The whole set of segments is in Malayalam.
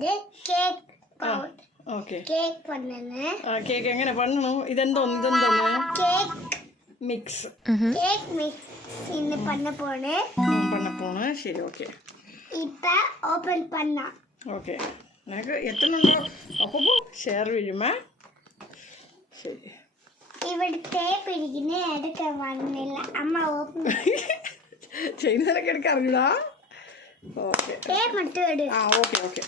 അടുത്തത് കേക്ക് പൗഡർ. ഓക്കെ, കേക്ക് പണ്ണന്. കേക്ക് എങ്ങനെ പണ്ണണം? ഇതെന്തോന്ന് കേക്ക് മിക്സ്. കേക്ക് മിക്സ് ഇന്ന് பண்ண போണ്. ശരി, ഓക്കെ. ഇപ്പൊ ഓപ്പൺ பண்ணാം. ഓക്കെ, നിനക്ക് എത്തുന്നുണ്ടോ? അപ്പോൾ ഷെയർ വീഴുമേ. ശരി. ഇവിടെ ടേപ്പ് ഇരിക്കുന്ന എടുക്കാൻ വന്നില്ല. അമ്മ ഓപ്പൺ ചെയ്യുന്നതിനൊക്കെ എടുക്കാൻ അറിഞ്ഞൂടാ. ഓക്കെ, ടേപ്പ് மட்டும் എട്. ഓക്കെ.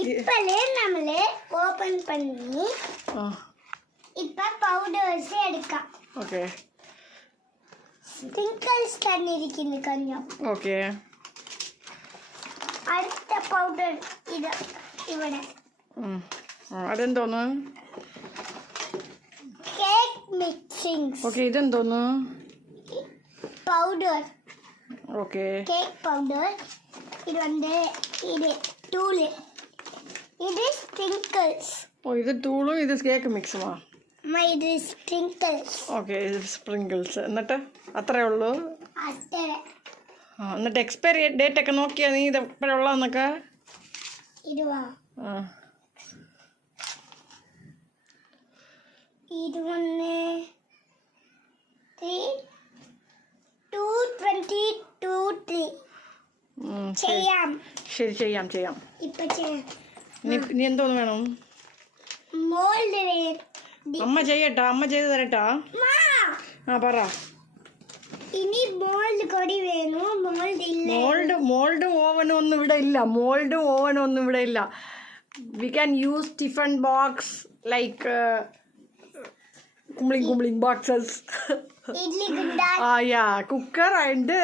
ഇപ്പല്ലേ നമ്മള് ഓപ്പൺ பண்ணி ഇപ്പൊ പൗഡേഴ്സ് എടുക്കാം. ഓക്കെ, സ്പ്രിങ്കിൾസ് തന്നിരിക്കുന്നു കഞ്ഞം. ഓക്കെ. അടുത്ത പൗഡർ ഇത് ഇവിടെ. അതെന്തോന്ന്? Cake mixing. ഓക്കെ, ഇതെന്തോന്ന്? പൗഡർ. Okay, cake powder. ഇത് ടൂള്. ഇത് സ്പ്രിങ്കിൾസ്. ഇത് ടൂളും ഇത് കേക്ക് മിക്സുമാ. ഇത് സ്പ്രിങ്കിൾസ്. ഓക്കെ, ഇത് സ്പ്രിങ്കിൾസ്. എന്നിട്ട് അത്രേ ഉള്ളൂ? അത്ര. എന്നിട്ട് എക്സ്പയറി ഡേറ്റ് ഒക്കെ നോക്കിയാ നീ ഇത് എപ്പോഴുള്ളതെന്നൊക്കെ? ഇത് വന്ന് 2/22 ചെയ്യാം. ശരി, ചെയ്യാം. ഇപ്പൊ ചെയ്യാം. നീ എന്തോന്ന് വേണം? മോൾഡ്. അമ്മ ചെയ്യട്ടാ? അമ്മ ചെയ്ത് തരട്ടാ? പറ. ഇനി മോൾഡ് കൊടി വേണു. മോൾഡ് ഇല്ല. മോൾഡും ഓവനും ഒന്നും ഇവിടെ ഇല്ല. We can use tiffin box like കുംബ്ലിംഗ് boxes. Cooker and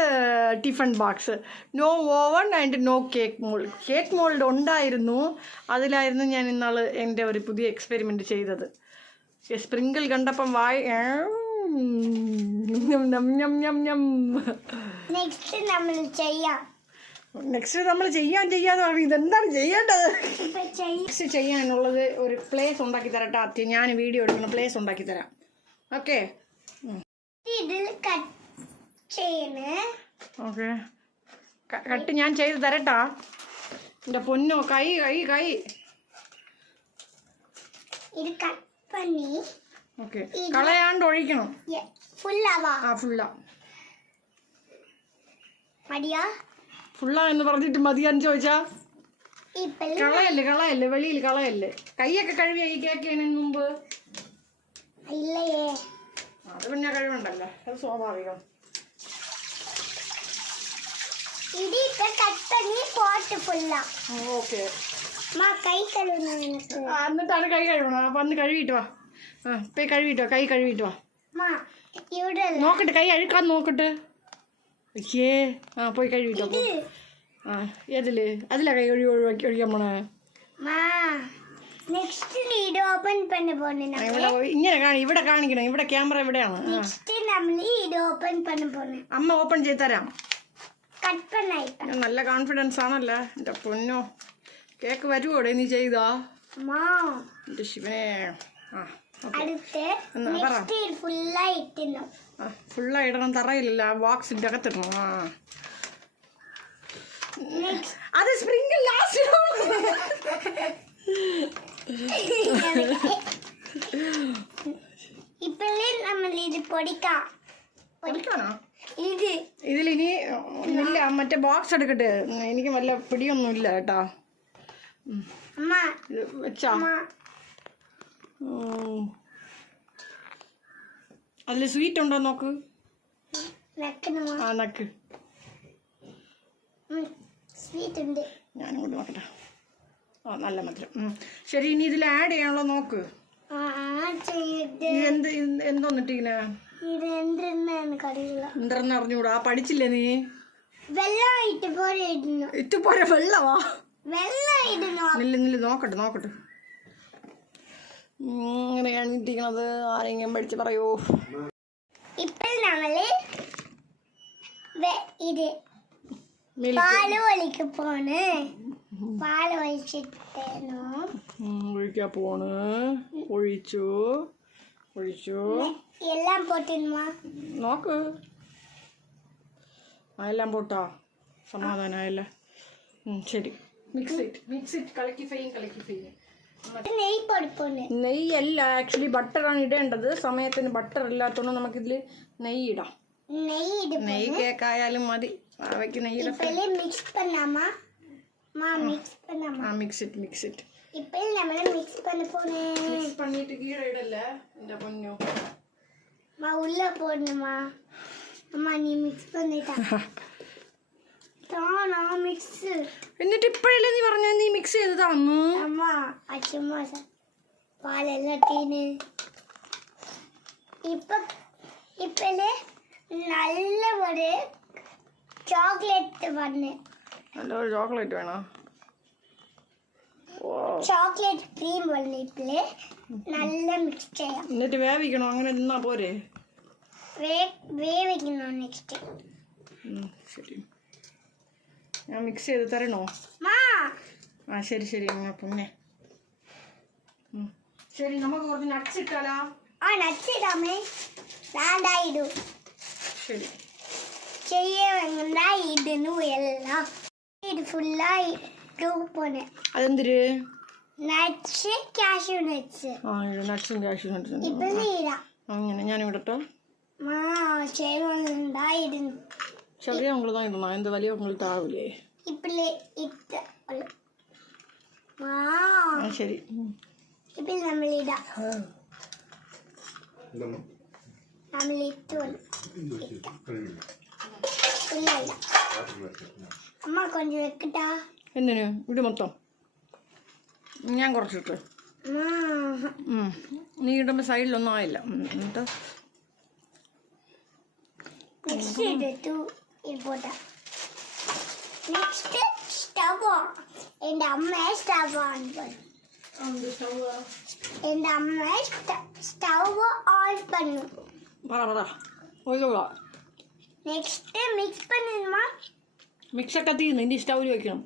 tiffin box. No oven and no cake mould. Cake mould ഉണ്ടായിരുന്നു. അതിലായിരുന്നു ഞാൻ ഇന്നാൾ എൻ്റെ ഒരു പുതിയ എക്സ്പെരിമെൻ്റ് ചെയ്തത്. സ്പ്രിങ്കിൾ കണ്ടപ്പം നെക്സ്റ്റ് നമ്മൾ ചെയ്യാന്ന് പറഞ്ഞു. ഇതെന്താണ് ചെയ്യേണ്ടത്? നെക്സ്റ്റ് ചെയ്യാനുള്ളത് ഒരു പ്ലേസ് ഉണ്ടാക്കി തരട്ടെ. ആദ്യം ഞാൻ വീഡിയോ എടുക്കുന്ന പ്ലേസ് ഉണ്ടാക്കി തരാം. ഓക്കെ, കട്ട് ഞാൻ ചെയ്ത് തരട്ടാ? എൻ്റെ പൊന്നോ, കൈ ഓക്കെ. കളയാണ്ട് ഒഴിക്കണം. ഫുള്ളാ എന്ന് പറഞ്ഞിട്ട് മതിയാന്ന് ചോദിച്ചാ കളയല്ലേ വെളിയിൽ കളയല്ലേ. കൈയൊക്കെ കഴുകിയ ഈ കേക്ക് ചെയ്യുന്നതിന് മുമ്പ്? അത് പിന്നെ കഴിവുണ്ടല്ലോ, അത് സ്വാഭാവികം. ഓക്കെ, എന്നിട്ടാണ് കൈ കഴുകണം. അപ്പൊ അന്ന് കഴുകിയിട്ട് വാ. കൈ കഴുകിയിട്ട് വാ. നോക്കട്ടെ, കൈ അഴുക്കാൻ നോക്കട്ടെ. പോയി കഴുകിട്ടോ. അതിലാ കൈ ഒഴിക്കാൻ പോണേ. ഇവിടെ കാണിക്കണം. ഇവിടെ ക്യാമറ ഇവിടെയാണ്. അമ്മ ഓപ്പൺ ചെയ്ത് തരാം. നല്ല കോൺഫിഡൻസ് ആണല്ലേ എൻ്റെ പൊന്നോ. കേക്ക് വരുവോടെ നീ ചെയ്താ? എൻ്റെ ശിവനെ. ഫുള്ളായി ഇടണം. തറയില്ല, ബോക്സിന്റെ അകത്തിടണം. അത് സ്പ്രിങ്കിൾ ലാസ്റ്റ്. ഇതിലിനി ഇല്ല. മറ്റേ ബോക്സ് എടുക്കട്ടെ. എനിക്ക് വല്ല പിടിയൊന്നും ഇല്ല കേട്ടാ. വെച്ചാ അതിൽ സ്വീറ്റ് ഉണ്ടോ നോക്ക്. നക്ക്. ഞാനും കൊണ്ട് നോക്കട്ടെ. നല്ല മധുരം. ശരി, ഇനി ഇതിൽ ആഡ് ചെയ്യാനുള്ള നോക്ക്. എന്തോന്നിട്ടിങ്ങനെ എന്തെന്ന് അറിഞ്ഞൂടാ. പഠിച്ചില്ലേ നീ? ഇട്ടുപോരെ വെള്ളവാ. നില്ല് നോക്കട്ടെ. ഇങ്ങനെയാണ് ഇട്ടിരിക്കണത്. ആരെങ്കിലും പഠിച്ച് പറയൂ. ഇപ്പോൾ നമ്മള് ഇത് പാല് പോണ്. പാല് ഒഴിക്കാൻ പോണ്. ഒഴിച്ചു. എല്ലാം പോട്ടിരുന്നോ നോക്ക്. എല്ലാം പോട്ടാ? സമാധാനമായല്ലേ? ശരി. മിക്സ് ഇറ്റ് കലക്കി ഫെയ്യും. നെയ് പൊടിപ്പുണ്ട്. നെയ്യല്ല, ആക്ച്വലി ബട്ടറാണ് ഇടേണ്ടത്. സമയത്തിന് ബട്ടർ ഇല്ലാത്തതുകൊണ്ട് നമുക്കിതിൽ നെയ്യ് ഇടാം. നെയ്യ് കേക്കായാലും മതി. അവയ്ക്ക് നെയ്യ് മിക്സ് பண்ணாமா മിക്സ് ഇറ്റ്. இப்போ நம்ம மிக்ஸ் பண்ண போறோம். மிக்ஸ் பண்ணிட்டு கீழே இடல இந்த பொண்ணு. உள்ள போடணுமா? அம்மா நீ மிக்ஸ் பண்ணிட்டா. தானா മിക്സ്. എന്നിട്ട് ഇപ്പോഴല്ലേ നീ പറഞ്ഞു നീ മിക്സ് ചെയ്തതാന്ന്? അമ്മ അച്ഛമ്മ പാലെല്ലാം ടീന്. ഇപ്പല്ലേ നല്ല ഒരു ചോക്ലേറ്റ് വന്ന്. നല്ല ഒരു ചോക്ലേറ്റ് വേണോ? ചോക്ലേറ്റ് ക്രീം വന്നിട്ടില്ലേ നല്ല മിക്സ് ചെയ്യാം. എന്നിട്ട് വേവിക്കണോ? അങ്ങനെ നിന്നാ പോരെ? വേവിക്കണോ നെക്സ്റ്റ്? ശരി, ഞാൻ മിക്സ് ചെയ്ത് തരണോ? ആ ശരി എന്നാ പിന്നെ ശരി. നമുക്ക് കുറച്ച് നട്ട്സ് ഇട്ടാലോ? ആ നട്ട്സ് ഇടാമേ. വേണ്ടായിടൂ. ശരി ചെയ്യണ്ട ഇടുന്നു എല്ലാം. ഇത് ഫുള്ളായി പോണേ. അതെന്തിര്? Nuts cashew nuts. ആ നട്ട്സും കാഷ്യൂ നട്ട്സും ഇപ്പൊ ഇടാം. അങ്ങനെ ഞാനിവിടട്ടോ. ചെയ്യണ്ടായിരുന്നു. ചെറിയവങ്ങൾ தான் ഇടണം. എന്ത് വലിയവങ്ങൾ താവില്ലേ? ഇപ്പല്ലേ ഇട്ട ശരി. ഇപ്പൊ നമ്മളിടാം. നമ്മളിട്ടു. അമ്മ കൊഞ്ചം വെക്കട്ടാ? എന്തിനു ഇത് മൊത്തം? ഞാൻ കുറച്ചിട്ട് നീ ഇടുമ്പോൾ സൈഡിലൊന്നും ആയില്ല. എന്നിട്ട് നെക്സ്റ്റ് സ്റ്റവ്. എൻ്റെ അമ്മ സ്റ്റവ് ഓൺ பண்ணு. നെക്സ്റ്റ് മിക്സ് பண்ணுமா? മിക്സൊക്കെ തീർന്നു. ഇനി സ്റ്റൗവിൽ വെക്കണം.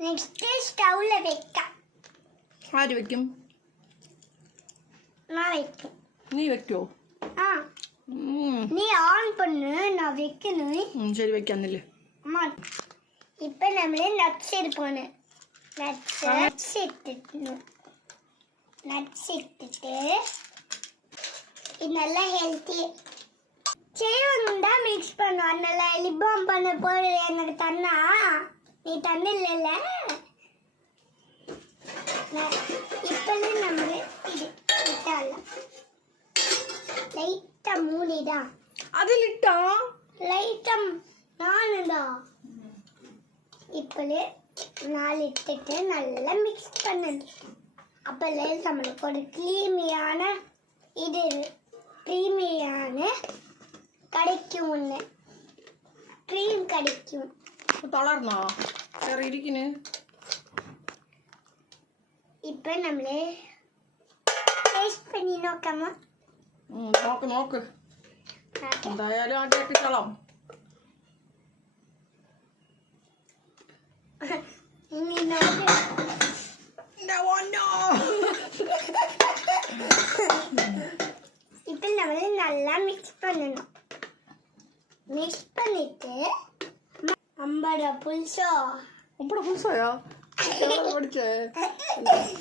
നെക്സ്റ്റ് സ്റ്റൗവിൽ വെക്കാം. ആര് വെക്കും? ഞാൻ വെക്കും. നീ വെക്കുമോ? ആ നീ ഓൺ பண்ணு, நான் വെക്കുന്നു. ശരി വെക്കാന്നില്ലേ? അമ്മ ഇപ്പൊ നമ്മള് നട്ട്സ് എടുക്കാണ്. നട്ട്സ് ഇട്ടിട്ട് ഇത് നല്ല ഹെൽത്തി ചെയ്യணும்டா. மிக்ஸ் பண்ணும். அதனால லிபாம் பண்ண போற எனக்கு தன்னா நீ தண்ணில்ல. இப்பவே நம்ம இது இட்டால லைட்டா மூடிடா. അതിലിട്ടാ லைட்டா நானுடா. இப்பவே நாலு இட்டிட்டு நல்லா மிக்ஸ் பண்ணணும். அப்பலே நம்மளுக்கு ஒரு க்ரீமியான இது க்ரீமியான கிடைக்கும். ஒன்று க்ரீம் கிடைக்கும். തളർന്നോ? വേറെ ഇരിക്കുന്നു. ഇപ്പൊ നമ്മള് ടേസ്റ്റ് பண்ணி നോക്കാമോ? നോക്ക് എന്തായാലും ആദ്യമായിട്ട് ചളം. ഇപ്പൊ നമ്മള് நல்லா மிக்ஸ் பண்ணணும். மிக்ஸ் பண்ணிட்டு അമ്പട പുൽസോയാ പഠിച്ചേ.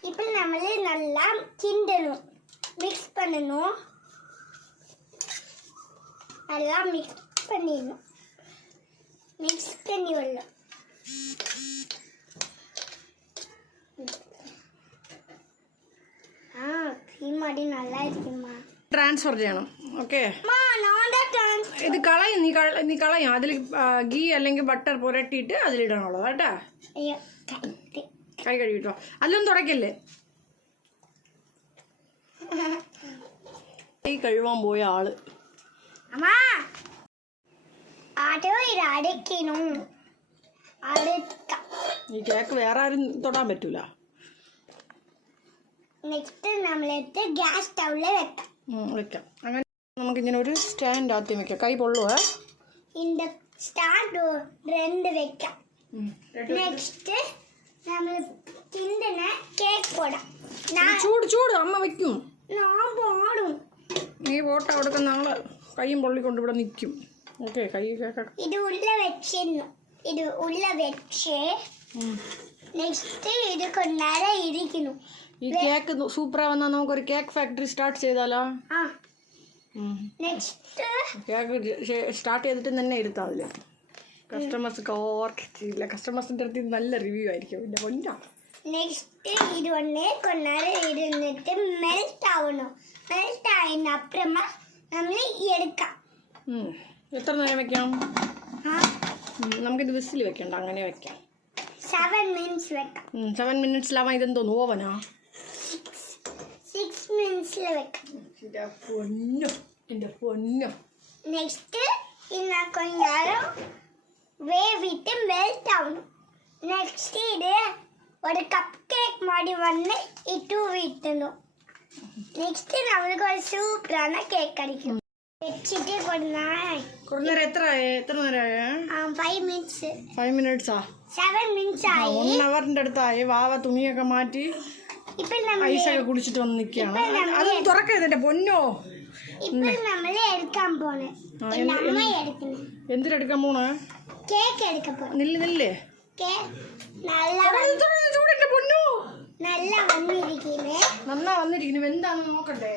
ഇപ്പൊ നമ്മള് நல்லா കിണ്ടണം. மிக்ஸ் பண்ணணும். நல்லா மிக்ஸ் பண்ணிடணும். மிக்ஸ் பண்ணி வரலாம். ക്രീം അടി നല്ല ഇരിക്കുമാ. ട്രാൻസ്ഫർ ചെയ്യണം. ഓക്കെ ഇത് കളയും. നീ കളയും. അതിൽ ഗീ അല്ലെങ്കിൽ ബട്ടർ പുരട്ടിയിട്ട് അതിലിടണുള്ളത് കേട്ടാ. കൈ കഴുകിട്ടോ. അതിലൊന്നും തുടക്കല്ലേ. കൈ കഴുകാൻ പോയ ആള്. ഈ കേക്ക് വേറെ ആരും തൊടാൻ പറ്റൂല. നെക്സ്റ്റ് നമ്മളെടുത്ത് ഗ്യാസ് സ്റ്റൗവിൽ വെക്കാം. അങ്ങനെ നമുക്കിങ്ങനെ ഒരു സ്റ്റാൻഡ് ആദ്യം വെക്കാം. കൈ പൊള്ളുവേ. இந்த ஸ்டாண்ட் ரெண்டு வைക്കാം. നെക്സ്റ്റ് നമ്മൾ കിണ്ടന കേക്ക് പോടാം. ചൂട് അമ്മ വെക്കും. ഞാൻ പോടും. നീ പോട്ട കൊടുക്കുന്ന നാളെ കൈയും പൊള്ളിക്കൊണ്ട് ഇവിടെ നിൽക്കും. ഓക്കെ കൈ കേക്കാം. ഇത് ഉള്ള വെച്ചിരുന്നു. ഇത് ഉള്ള വെച്ച് നെക്സ്റ്റ് ഇത് കൊണ്ടാരം ഇരിക്കുന്നു. ഈ കേക്ക് സൂപ്പറാവുന്ന നമുക്കൊരു കേക്ക് ഫാക്ടറി സ്റ്റാർട്ട് ചെയ്താലോ? ആ നെക്സ്റ്റ് കേക്ക് സ്റ്റാർട്ട് ചെയ്തിട്ട് തന്നെ ഇരുത്താവില്ല. കസ്റ്റമേഴ്സ് ഓർക്കില്ല. കസ്റ്റമേഴ്സിൻ്റെ അടുത്ത് നല്ല റിവ്യൂ ആയിരിക്കും. പിന്നെ പൊന്നാ നെക്സ്റ്റ് ഇത് ഒന്ന് കൊണ്ടാരം ഇരുന്നിട്ട് മെൽറ്റ് ആവണം. മെൽറ്റ് ആയതിന് അപ്പുറമാ നമ്മൾ എടുക്കാം. എത്ര നേരം വെക്കാം? നമുക്കിത് വിസിൽ വെക്കണ്ട, അങ്ങനെ വെക്കാം. 7 minutes വെക്കാം. 7 minutesലാവാൻ ഇതെന്തോന്നു ഓവനാ? 6 minutesൽ വെക്കാം. എൻ്റെ പൊന്നോ. നെക്സ്റ്റ് ഇന്ന കൊണ്ടാരം വേവിട്ട് മെൽറ്റ് ആവണം. നെക്സ്റ്റ് ഇത് ഒരു കപ്പ് കേക്ക് മാടി വന്ന് ഇട്ടു വിട്ടുന്നു. നെക്സ്റ്റ് നമ്മൾക്ക് ഒരു സൂപ്പറാണ് കേക്ക് അടിക്കും. വെച്ചിട്ട് കുറഞ്ഞേരം എത്ര നേരമായ? 5 minutes. 5 minutes 7 minutes ആയി. 1 hourന്റെ അടുത്തായി. വാവ തുണിയൊക്കെ മാറ്റി ഐസൊക്കെ കുടിച്ചിട്ട് വന്ന് നിൽക്കുകയാണ്. അത് തുറക്കരുത് എൻ്റെ പൊന്നോ. ഇപ്പോൾ നമ്മൾ എടുക്കാൻ പോണേ. എന്തിനെടുക്കാൻ പോണേ? കേക്ക് എടുക്കാൻ പോണേ. നില്ലേ ചൂടെന്റെ പൊന്നോ. നല്ല വന്നിരിക്കുന്നേ. നന്നാ വന്നിരിക്കുന്നു. എന്താണെന്ന് നോക്കട്ടെ.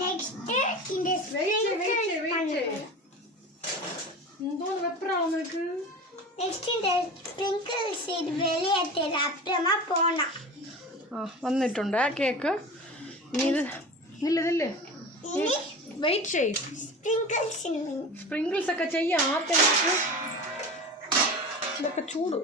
നെക്സ്റ്റ് എന്തോ വെപ്പറാണോ നിനക്ക്? നെക്സ്റ്റ് സ്പ്രിങ്കിൾസ് ഇത് വെളിയെത്തിയത് അപ്പുറമാ പോണം. വന്നിട്ടുണ്ട് ആ കേക്ക്. നീ ഇത് നില്ലേ വെയിറ്റ് ചെയ്. സ്പ്രിങ്കിൾസ് ഒക്കെ ചെയ്യാം. ആദ്യം ഇതൊക്കെ ചൂട്.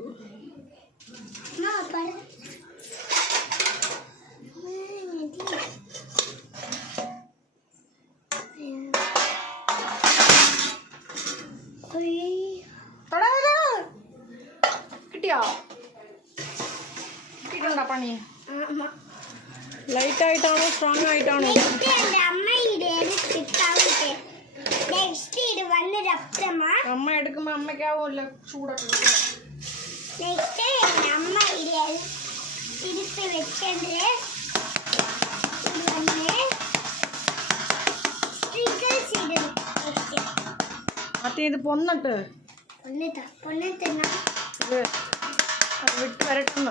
കിട്ടിയോ? കിട്ടിയിട്ടുണ്ടോ പണി? ലൈറ്റ് ആയിട്ടാണോ സ്ട്രോങ് ആയിട്ടാണോ? അമ്മ എടുക്കുമ്പോ അമ്മയ്ക്കാവുമല്ലോ ചൂടൊക്കെ. അമ്മ തിരിച്ച് വെച്ചത് ആദ്യം ഇത് പൊന്നിട്ട് ഇത് അത് വിട്ട് വരട്ടുന്ന.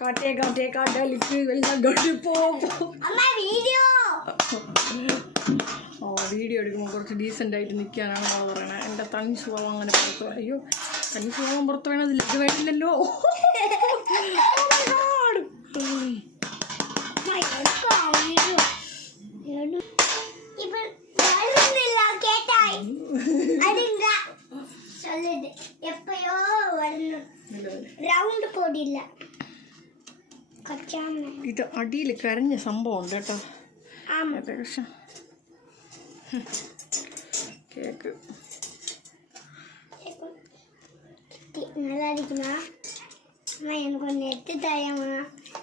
കാട്ടേ കാട്ടലിക്ക് വെള്ളം കൊണ്ട് പോകും. വീഡിയോ എടുക്കുമ്പോൾ കുറച്ച് ഡീസൻ്റ് ആയിട്ട് നിൽക്കാനാണ് നമ്മൾ പറയണത്. എൻ്റെ തനി സ്വഭാവം അങ്ങനെ പുറത്ത്. അയ്യോ, തനി സ്വഭാവം പുറത്ത് വേണതില്ല. ഇത് വേണ്ടില്ലല്ലോ. ഇത് അടിയിൽ കരഞ്ഞ സംഭവം ഉണ്ട് കേട്ടോ. ഏകദേശം കേക്ക്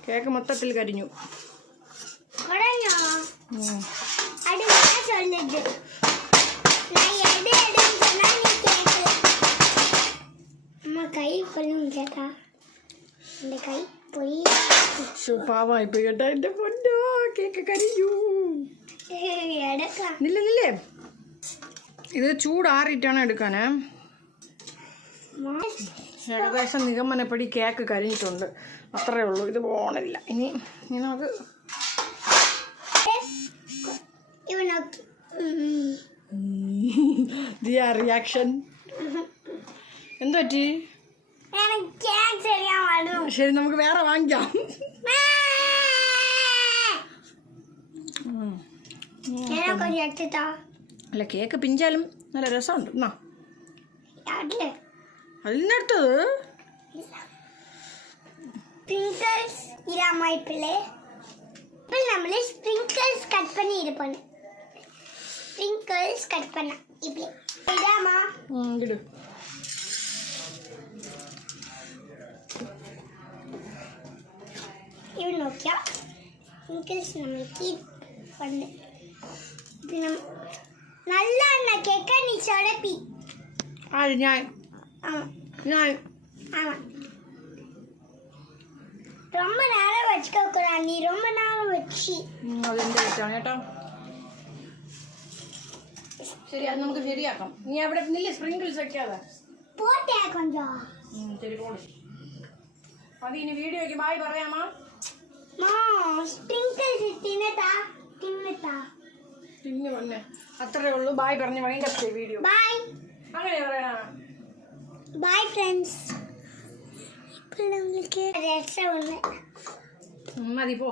കേക്ക് മൊത്തത്തിൽ കരിഞ്ഞു. കൈ കൊല്ലും കേട്ടാ. എൻ്റെ കൈ പോയി. പാവായിപ്പോയി കേട്ടാ എൻ്റെ പൊന്നോ. കേക്ക് കരിഞ്ഞു. നില്ലേ ഇത് ചൂടാറിയിട്ടാണ് എടുക്കാനേ. ഏകദേശം നിഗമനപ്പടി കേക്ക് കരിഞ്ഞിട്ടുണ്ട്. അത്രേ ഉള്ളൂ. ഇത് പോണില്ല. ഇനി നമുക്ക് റിയാക്ഷൻ എന്ത് പറ്റി? ശരി, നമുക്ക് വേറെ വാങ്ങിക്കാം. അല്ല, കേക്ക് പിഞ്ചാലും നല്ല രസമുണ്ട്. എന്നാ അതിനടുത്തത് ஸ்ப்ரிங்கிள்ஸ் கட் பண்ணி இருப்போம். ஸ்ப்ரிங்கிள்ஸ் கட் பண்ண இப்படி இதாமா இடு. இது നോക്കിയാ സ്പ്രിങ്കിൾസ് നമുക്ക് பண்ணு. നല്ല എണ്ണ കേക്ക് നീ ചടപ്പി. ആര്? ഞാൻ ரொம்ப நேரம் வச்சுக்க கூடாது. நீ ரொம்ப நேரம் வச்சு അതെന്റെ കേട്ടോ. ശരി, അത് നമുക്ക് ശരിയാക്കാം. നീ അവിടെ നിന്നില്ലേ സ്പ്രിങ്കിൾസ് വെക്കാതെ. പോട്ടെ കൊഞ്ചം. ശരി പോളി. മതി, ഇനി വീഡിയോയ്ക്ക് ബായ് പറയാമാ. സ്പ്രിങ്കിൾസ് തിന്നട്ടാ. തിന്നു തന്നെ, അത്രേ ഉള്ളൂ. ബായ് പറഞ്ഞ് വൈൻഡപ്പ് വീഡിയോ. ബൈ. അങ്ങനെ പറയണ. Bye friends. രസമുണ്ട്. മതി, പോ.